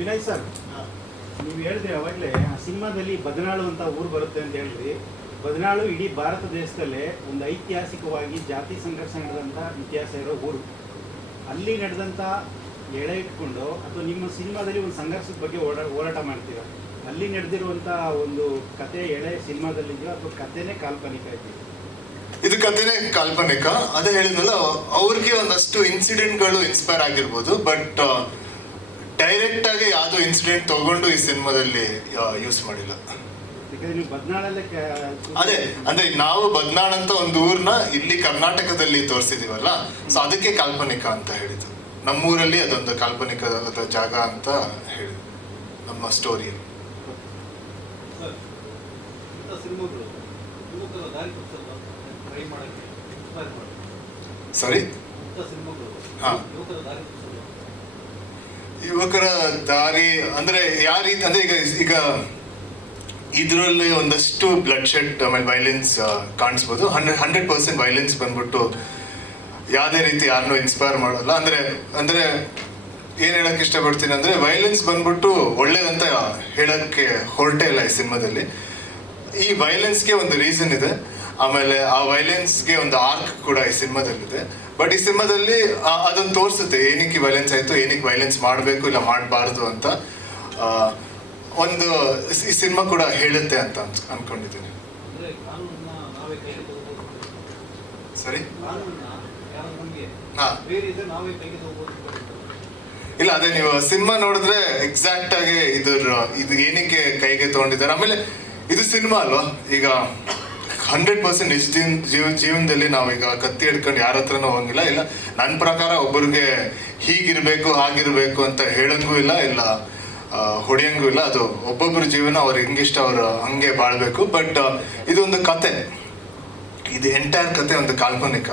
Vinay sir, ನೀವು ಹೇಳಿದ್ರಿ ಅವಾಗಲೇ ಆ ಸಿನಿಮಾದಲ್ಲಿ ಬದನಾಳು ಅಂತ ಊರು ಬರುತ್ತೆ ಅಂತ ಹೇಳಿದ್ರಿ ಬದನಾಳು ಇಡೀ ಭಾರತ ದೇಶದಲ್ಲೇ ಒಂದು ಐತಿಹಾಸಿಕವಾಗಿ ಜಾತಿ ಸಂಘರ್ಷ ನಡೆದಂಥ ಇತಿಹಾಸ ಇರೋ ಊರು. ಅಲ್ಲಿ ನಡೆದಂಥ ಎಳೆ ಇಟ್ಕೊಂಡು ಅಥವಾ ನಿಮ್ಮ ಸಿನಿಮಾದಲ್ಲಿ ಒಂದು ಸಂಘರ್ಷದ ಬಗ್ಗೆ ಓಡಾ ಹೋರಾಟ ಮಾಡ್ತೀರಾ? ಅಲ್ಲಿ ನಡೆದಿರುವಂಥ ಒಂದು ಕತೆ ಎಳೆ ಸಿನಿಮಾದಲ್ಲಿದೆಯೋ ಅಥವಾ ಕಥೆನೇ ಕಾಲ್ಪನಿಕ ಇದೆಯೋ ಇದು ಕಥೆನೇ ಕಾಲ್ಪನಿಕ. ಅದೇ ಹೇಳಿದ್ನಲ್ಲ, ಅವ್ರಿಗೆ ಒಂದಷ್ಟು ಇನ್ಸಿಡೆಂಟ್ಗಳು ಇನ್ಸ್ಪೈರ್ ಆಗಿರ್ಬೋದು ಬಟ್ ಡೈರೆಕ್ಟ್ ಆಗಿ ಯಾವ್ದು ಇನ್ಸಿಡೆಂಟ್ ತಗೊಂಡು ಈ ಸಿನಿಮಾದಲ್ಲಿ ಯೂಸ್ ಮಾಡಿಲ್ಲ. ಅದೇ ಅಂದ್ರೆ ನಾವು ಬದ್ನಾಳ್ ಅಂತ ಒಂದು ಊರ್ನ ಇಲ್ಲಿ ಕರ್ನಾಟಕದಲ್ಲಿ ತೋರಿಸಿದೀವಲ್ಲ ಸೊ ಅದಕ್ಕೆ ಕಾಲ್ಪನಿಕ ಅಂತ ಹೇಳಿದ್ರು ನಮ್ಮೂರಲ್ಲಿ ಅದೊಂದು ಕಾಲ್ಪನಿಕ ಜಾಗ ಅಂತ ಹೇಳಿದ್ರು ನಮ್ಮ ಸ್ಟೋರಿ ಸರ್ ಹಾ. ಯುವಕರ ದಾರಿ ಅಂದರೆ ಯಾವ ರೀತಿ ಅಂದ್ರೆ ಈಗ ಈಗ ಇದರಲ್ಲಿ ಒಂದಷ್ಟು ಬ್ಲಡ್ ಶೆಡ್ ಆಮೇಲೆ ವೈಲೆನ್ಸ್ ಕಾಣಿಸ್ಬೋದು. ಹಂಡ್ರೆಡ್ ಹಂಡ್ರೆಡ್ ಪರ್ಸೆಂಟ್ ವೈಲೆನ್ಸ್ ಬಂದ್ಬಿಟ್ಟು ಯಾವುದೇ ರೀತಿ ಯಾರನ್ನೂ ಇನ್ಸ್ಪೈರ್ ಮಾಡಲ್ಲ. ಅಂದ್ರೆ ಅಂದ್ರೆ ಏನ್ ಹೇಳಕ್ ಇಷ್ಟಪಡ್ತೀನಿ ಅಂದ್ರೆ ವೈಲೆನ್ಸ್ ಬಂದ್ಬಿಟ್ಟು ಒಳ್ಳೇದಂತ ಹೇಳಕ್ಕೆ ಹೊರಟೇ ಇಲ್ಲ ಈ ಸಿನಿಮಾದಲ್ಲಿ. ಈ ವೈಲೆನ್ಸ್ಗೆ ಒಂದು ರೀಸನ್ ಇದೆ. ಆಮೇಲೆ ಆ ವೈಲೆನ್ಸ್ಗೆ ಒಂದು ಆರ್ಕ್ ಕೂಡ ಈ ಸಿನಿಮಾದಲ್ಲಿದೆ. ಬಟ್ ಈ ಸಿನಿಮಾದಲ್ಲಿ ಅದನ್ನು ತೋರಿಸುತ್ತೆ, ಏನಕ್ಕೆ ವೈಲೆನ್ಸ್ ಆಯ್ತು, ಏನಕ್ಕೆ ವೈಲೆನ್ಸ್ ಮಾಡಬೇಕು ಇಲ್ಲ ಮಾಡಬಾರ್ದು ಅಂತ. ಒಂದು ಈ ಸಿನಿಮಾ ಕೂಡ ಹೇಳುತ್ತೆ ಅಂತ ಅನ್ಕೊಂಡಿದ್ದೀನಿ. ಸರಿ? ಇಲ್ಲ, ಅದೇ ನೀವು ಸಿನಿಮಾ ನೋಡಿದ್ರೆ ಎಕ್ಸಾಕ್ಟ್ ಆಗಿ ಇದ್ರ, ಇದು ಏನಕ್ಕೆ ಕೈಗೆ ತಗೊಂಡಿದ್ದಾರೆ? ಆಮೇಲೆ ಇದು ಸಿನಿಮಾ ಅಲ್ವಾ? ಈಗ ಹಂಡ್ರೆಡ್ ಪರ್ಸೆಂಟ್ ನಿಜ ಜೀವ ಜೀವನದಲ್ಲಿ ನಾವೀಗ ಕತ್ತಿ ಹಿಡ್ಕೊಂಡು ಯಾರ ಹತ್ರನೂ ಹೋಗಿಲ್ಲ. ಇಲ್ಲ ನನ್ನ ಪ್ರಕಾರ ಒಬ್ಬರಿಗೆ ಹೀಗಿರಬೇಕು, ಹಾಗಿರ್ಬೇಕು ಅಂತ ಹೇಳಂಗೂ ಇಲ್ಲ ಇಲ್ಲ ಹೊಡೆಯಂಗೂ ಇಲ್ಲ. ಅದು ಒಬ್ಬೊಬ್ಬರ ಜೀವನ, ಅವ್ರು ಹೆಂಗಿಷ್ಟ ಅವ್ರು ಹಂಗೆ ಬಾಳ್ಬೇಕು. ಬಟ್ ಇದೊಂದು ಕತೆ. ಇದು ಎಂಟೈರ್ ಕತೆ, ಒಂದು ಕಾಲ್ಪನಿಕ.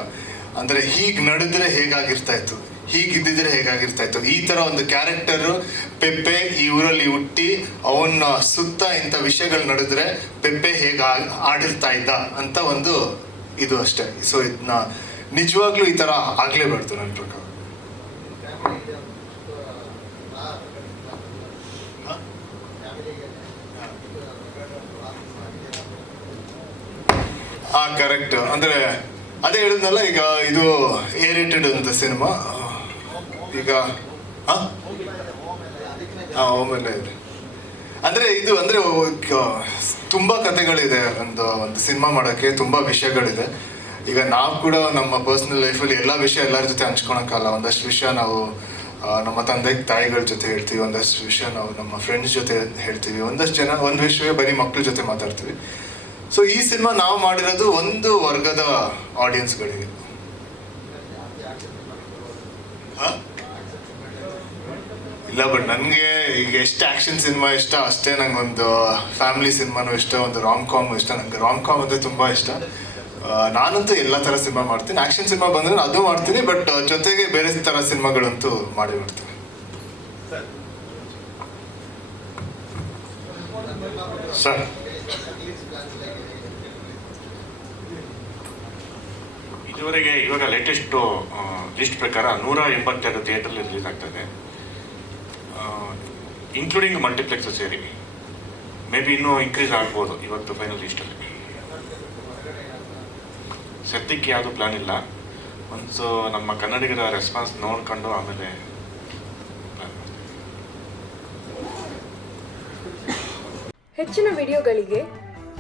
ಅಂದ್ರೆ ಹೀಗೆ ನಡೆದ್ರೆ ಹೇಗಾಗಿರ್ತಾ ಇತ್ತು? ಹೀಗಿದ್ದಿದ್ರೆ ಹೇಗಾಗಿರ್ತಾ ಇತ್ತು ಈ ತರ ಒಂದು ಕ್ಯಾರೆಕ್ಟರ್ ಪೆಪ್ಪೆ ಈ ಊರಲ್ಲಿ ಹುಟ್ಟಿ ಅವನ ಸುತ್ತ ಇಂಥ ವಿಷಯಗಳು ನಡೆದ್ರೆ ಪೆಪ್ಪೆ ಹೇಗ ಆಡಿರ್ತಾ ಇದ್ದ ಅಂತ ಒಂದು ಇದು ಅಷ್ಟೇ. ಸೊ ಇದನ್ನ ನಿಜವಾಗ್ಲೂ ಈ ತರ ಆಗ್ಲೇಬಾರ್ದು ನನ್ನ ಪ್ರಕಾರ. ಆ ಕರೆಕ್ಟ್ ಅಂದ್ರೆ ಅದೇ ಹೇಳಿದ್ನಲ್ಲ, ಈಗ ಇದು ಏರೇಟೆಡ್ ಅಂತ ಸಿನಿಮಾ ಈಗ ಹಾಂ ಹಾ ಇದೆ. ಅಂದ್ರೆ ಇದು, ಅಂದ್ರೆ ತುಂಬಾ ಕಥೆಗಳಿದೆ. ಒಂದು ಒಂದು ಸಿನಿಮಾ ಮಾಡೋಕ್ಕೆ ತುಂಬಾ ವಿಷಯಗಳಿದೆ. ಈಗ ನಾವು ಕೂಡ ನಮ್ಮ ಪರ್ಸನಲ್ ಲೈಫಲ್ಲಿ ಎಲ್ಲ ವಿಷಯ ಎಲ್ಲರ ಜೊತೆ ಹಂಚ್ಕೊಳಕ್ಕಲ್ಲ. ಒಂದಷ್ಟು ವಿಷಯ ನಾವು ನಮ್ಮ ತಂದೆ, ತಾಯಿಗಳ ಜೊತೆ ಹೇಳ್ತೀವಿ. ಒಂದಷ್ಟು ವಿಷಯ ನಾವು ನಮ್ಮ ಫ್ರೆಂಡ್ಸ್ ಜೊತೆ ಹೇಳ್ತೀವಿ. ಒಂದಷ್ಟು ಜನ, ಒಂದು ವಿಷಯ ಬರೀ ಮಕ್ಕಳ ಜೊತೆ ಮಾತಾಡ್ತೀವಿ. ಸೊ ಈ ಸಿನಿಮಾ ನಾವು ಮಾಡಿರೋದು ಒಂದು ವರ್ಗದ ಆಡಿಯನ್ಸ್ಗಳಿಗೆ ಇಲ್ಲ ಬಟ್ ನನಗೆ ಈಗ ಎಷ್ಟು ಆ್ಯಕ್ಷನ್ ಸಿನಿಮಾ ಇಷ್ಟ ಅಷ್ಟೇ ನಂಗೊಂದು ಫ್ಯಾಮಿಲಿ ಸಿನಿಮಾನು ಇಷ್ಟ ಒಂದು ರಾಮ್ ಕಾಮ್ ಇಷ್ಟ. ನಂಗೆ ರಾಮ್ ಕಾಮ್ ಅಂದರೆ ತುಂಬ ಇಷ್ಟ. ನಾನಂತೂ ಎಲ್ಲ ಥರ ಸಿನಿಮಾ ಮಾಡ್ತೀನಿ. ಆ್ಯಕ್ಷನ್ ಸಿನಿಮಾ ಬಂದರೆ ಅದು ಮಾಡ್ತೀನಿ ಬಟ್ ಜೊತೆಗೆ ಬೇರೆ ಥರ ಸಿನಿಮಾಗಳಂತೂ ಮಾಡಿಬಿಡ್ತೀನಿ. ಸರ್. ಇದುವರೆಗೆ ಇವಾಗ ಲೇಟೆಸ್ಟ್ ಲಿಸ್ಟ್ ಪ್ರಕಾರ ನೂರ ಎಂಬತ್ತೆರಡು ಥಿಯೇಟರ್ ರಿಲೀಸ್ ಆಗ್ತದೆ ಇನ್ಕ್ಲೂಡಿಂಗ್ ಮಲ್ಟಿಪ್ಲೆಕ್ಸ್ ಸೇರಿ. ಮೇ ಬಿ ಇನ್ನೂ ಇನ್ಕ್ರೀಸ್ ಆಗ್ಬೋದು ಇವತ್ತು ಫೈನಲ್ ಲಿಸ್ಟಲ್ಲಿ ಸದ್ಯಕ್ಕೆ ಯಾವುದು ಪ್ಲಾನ್ ಇಲ್ಲ. ಒಂದು ನಮ್ಮ ಕನ್ನಡಿಗರ ರೆಸ್ಪಾನ್ಸ್ ನೋಡ್ಕೊಂಡು ಆಮೇಲೆ ಹೆಚ್ಚಿನ ವಿಡಿಯೋಗಳಿಗೆ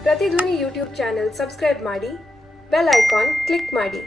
ಪ್ರತಿಧ್ವನಿ ಯೂಟ್ಯೂಬ್ ಚಾನೆಲ್ ಸಬ್ಸ್ಕ್ರೈಬ್ ಮಾಡಿ, ಬೆಲ್ ಐಕಾನ್ ಕ್ಲಿಕ್ ಮಾಡಿ.